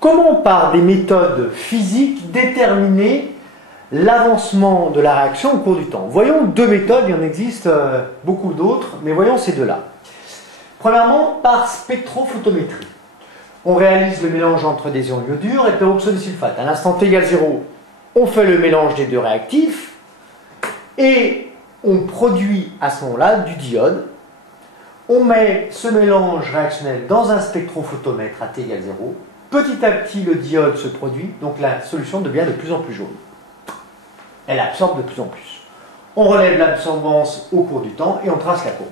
Comment, par des méthodes physiques, déterminer l'avancement de la réaction au cours du temps? Voyons deux méthodes, il y en existe beaucoup d'autres, mais voyons ces deux-là. Premièrement, par spectrophotométrie. On réalise le mélange entre des ions iodure et peroxyde de sulfate. À l'instant t égale 0, on fait le mélange des deux réactifs et on produit à ce moment-là du diode. On met ce mélange réactionnel dans un spectrophotomètre à t égale 0. Petit à petit, le diode se produit, donc la solution devient de plus en plus jaune. Elle absorbe de plus en plus. On relève l'absorbance au cours du temps et on trace la courbe.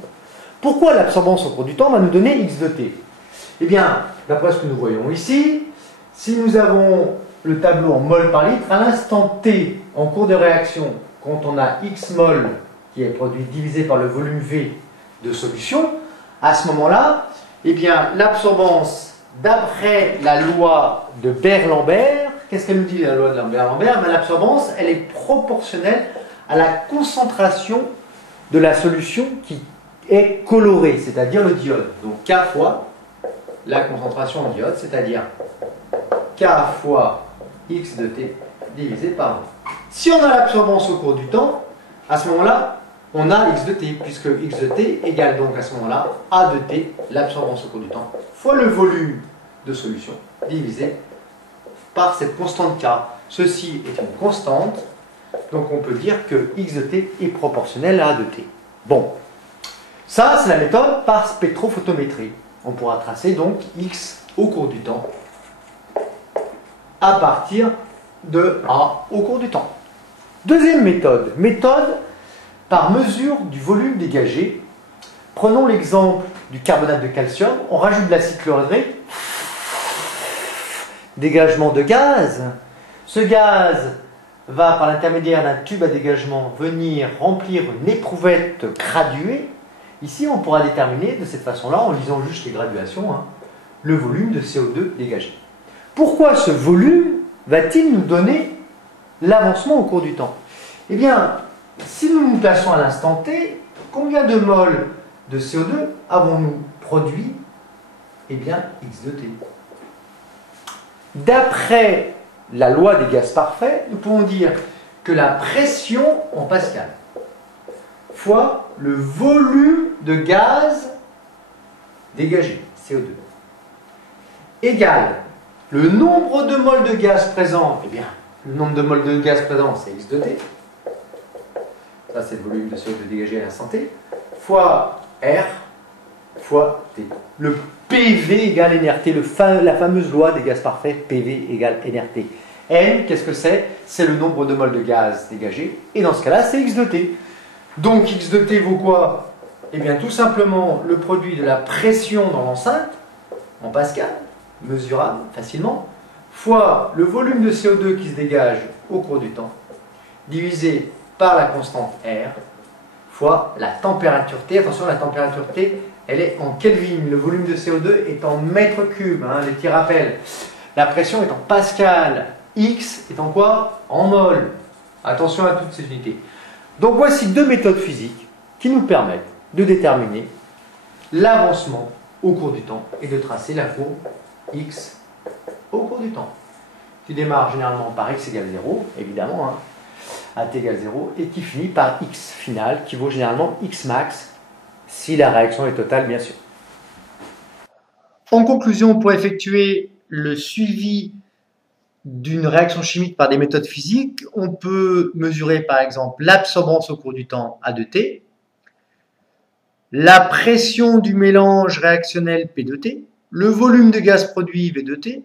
Pourquoi l'absorbance au cours du temps va nous donner x de t? Eh bien, d'après ce que nous voyons ici, si nous avons le tableau en mol par litre, à l'instant t, en cours de réaction, quand on a x mol qui est produit divisé par le volume V de solution, à ce moment-là, eh bien, l'absorbance, d'après la loi de Beer-Lambert, qu'est-ce qu'elle nous dit la loi de Beer-Lambert? L'absorbance, elle est proportionnelle à la concentration de la solution qui est colorée, c'est-à-dire le diode. Donc K fois la concentration en diode, c'est-à-dire K fois X de T divisé par 1. Si on a l'absorbance au cours du temps, à ce moment-là, on a X de T, puisque X de T égale donc à ce moment-là A de T, l'absorbance au cours du temps, fois le volume de solution divisé par cette constante K. Ceci est une constante, donc on peut dire que X de T est proportionnel à A de T. Bon, ça c'est la méthode par spectrophotométrie. On pourra tracer donc X au cours du temps à partir de A au cours du temps. Deuxième méthode, méthode par mesure du volume dégagé. Prenons l'exemple du carbonate de calcium, on rajoute de l'acide chlorhydrique, dégagement de gaz. Ce gaz va, par l'intermédiaire d'un tube à dégagement, venir remplir une éprouvette graduée. Ici, on pourra déterminer de cette façon-là, en lisant juste les graduations, le volume de CO2 dégagé. Pourquoi ce volume va-t-il nous donner l'avancement au cours du temps? Eh bien, si nous nous plaçons à l'instant T, combien de moles de CO2 avons-nous produit? Eh bien, X de T. D'après la loi des gaz parfaits, nous pouvons dire que la pression en pascal fois le volume de gaz dégagé, CO2, égale le nombre de moles de gaz présents. Eh bien, le nombre de moles de gaz présents, c'est X de T. Ça, c'est le volume de CO2 dégagé à l'instant T, fois R fois T. Le PV égale NRT, la fameuse loi des gaz parfaits, PV égale NRT. N, qu'est-ce que c'est? C'est le nombre de moles de gaz dégagés, et dans ce cas-là, c'est X de T. Donc X de T vaut quoi? Eh bien, tout simplement le produit de la pression dans l'enceinte, en pascal, mesurable facilement, fois le volume de CO2 qui se dégage au cours du temps, divisé par la constante R, fois la température T. Attention, la température T, elle est en Kelvin. Le volume de CO2 est en mètres cubes. Les petits rappels. La pression est en pascal. X est en quoi? En mol. Attention à toutes ces unités. Donc voici deux méthodes physiques qui nous permettent de déterminer l'avancement au cours du temps et de tracer la courbe X au cours du temps, qui démarre généralement par X égale 0, évidemment, à T égale 0, et qui finit par X final, qui vaut généralement X max, si la réaction est totale, bien sûr. En conclusion, pour effectuer le suivi d'une réaction chimique par des méthodes physiques, on peut mesurer par exemple l'absorbance au cours du temps A de T, la pression du mélange réactionnel P de T, le volume de gaz produit V de T,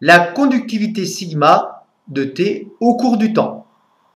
la conductivité sigma de T au cours du temps.